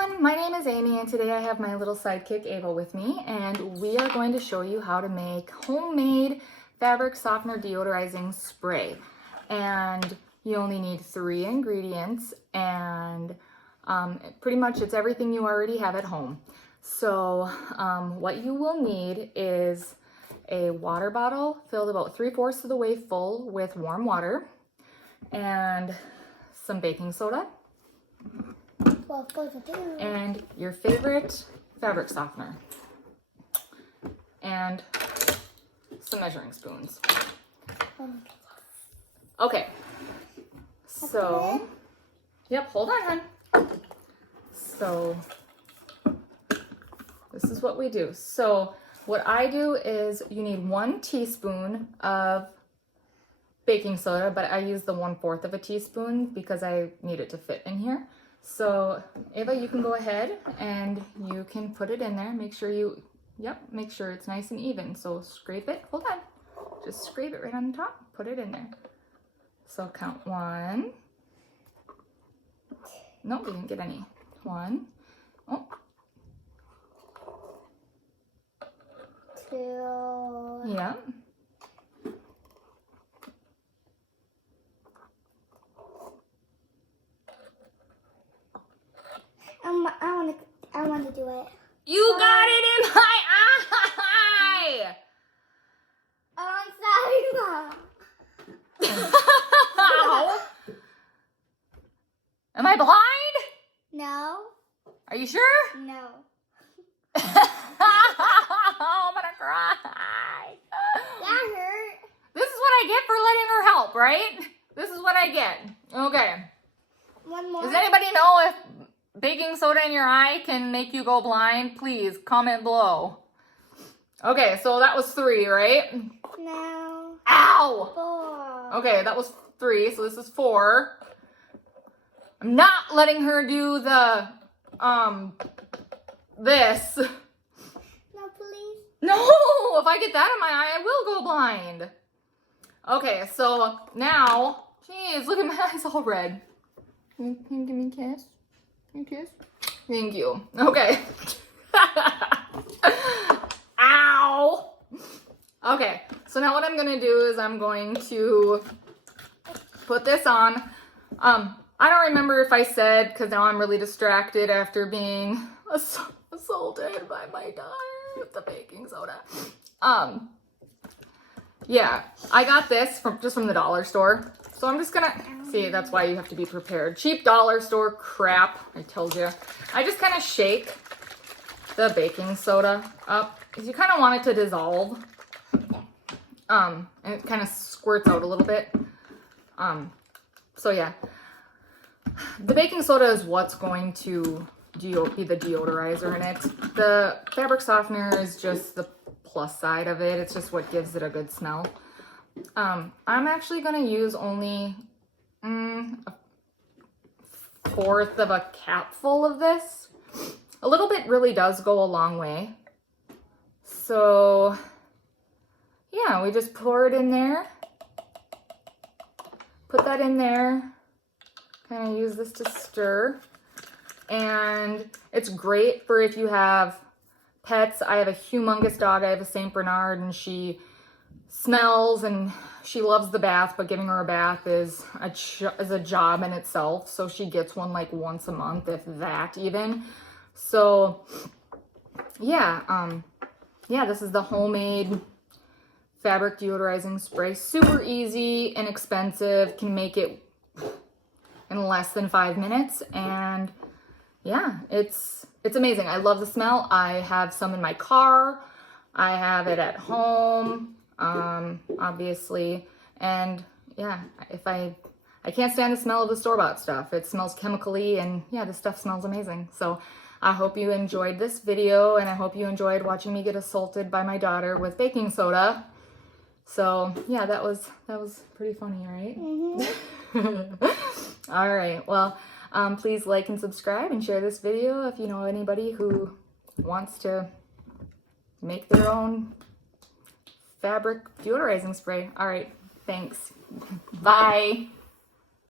everyone, my name is Amy and today I have my little sidekick Ava with me and we are going to show you how to make homemade fabric softener deodorizing spray. And you only need 3 ingredients and pretty much it's everything you already have at home. So what you will need is a water bottle filled about 3/4 of the way full with warm water and some baking soda. And your favorite fabric softener and some measuring spoons. Okay, so yep, hold on, hon. So this is what we do. So what I do is you need 1 teaspoon of baking soda, but I use the 1/4 of a teaspoon because I need it to fit in here. So Ava, you can go ahead and you can put it in there. Make sure make sure it's nice and even. So scrape it, hold on. Just scrape it right on the top, put it in there. So count 1. Nope, we didn't get any. 1. Oh. 2. Yeah. I want to do it. You got it in my eye! Oh, I'm sorry, Mom. Ow. Am I blind? No. Are you sure? No. Oh, I'm gonna cry. That hurt. This is what I get for letting her help, right? This is what I get. Okay. One more. Does anybody know if baking soda in your eye can make you go blind? Please comment below. Okay, so that was 3, right? No. Ow! 4. Okay, that was 3, so this is 4. I'm not letting her do the, this. No, please. No, if I get that in my eye, I will go blind. Okay, so now, geez, look at my eyes all red. Can you give me a kiss? Can you kiss? Thank you. Okay. Ow. Okay, so now what I'm gonna do is I'm going to put this on. I don't remember if I said, because now I'm really distracted after being assaulted by my daughter with the baking soda. Yeah, I got this just from the dollar store. So I'm just gonna, see, that's why you have to be prepared. Cheap dollar store crap, I told you. I just kind of shake the baking soda up because you kind of want it to dissolve. And it kind of squirts out a little bit. So yeah. The baking soda is what's going to be the deodorizer in it. The fabric softener is just the plus side of it. It's just what gives it a good smell. I'm actually going to use only a 1/4 of a capful of this. A little bit really does go a long way. So yeah, we just pour it in there. Put that in there. Kind of use this to stir. And it's great for if you have pets. I have a humongous dog. I have a Saint Bernard and she smells and she loves the bath, but giving her a bath is a job in itself. So she gets one like once a month, if that even. So yeah, this is the homemade fabric deodorizing spray. Super easy, inexpensive, can make it in less than 5 minutes. And yeah, it's amazing. I love the smell. I have some in my car. I have it at home, obviously. And yeah, I can't stand the smell of the store-bought stuff. It smells chemically and yeah, this stuff smells amazing. So I hope you enjoyed this video and I hope you enjoyed watching me get assaulted by my daughter with baking soda. So yeah, that was pretty funny, right? Mm-hmm. All right, well, please like and subscribe and share this video if you know anybody who wants to make their own fabric deodorizing spray. All right, thanks. Bye.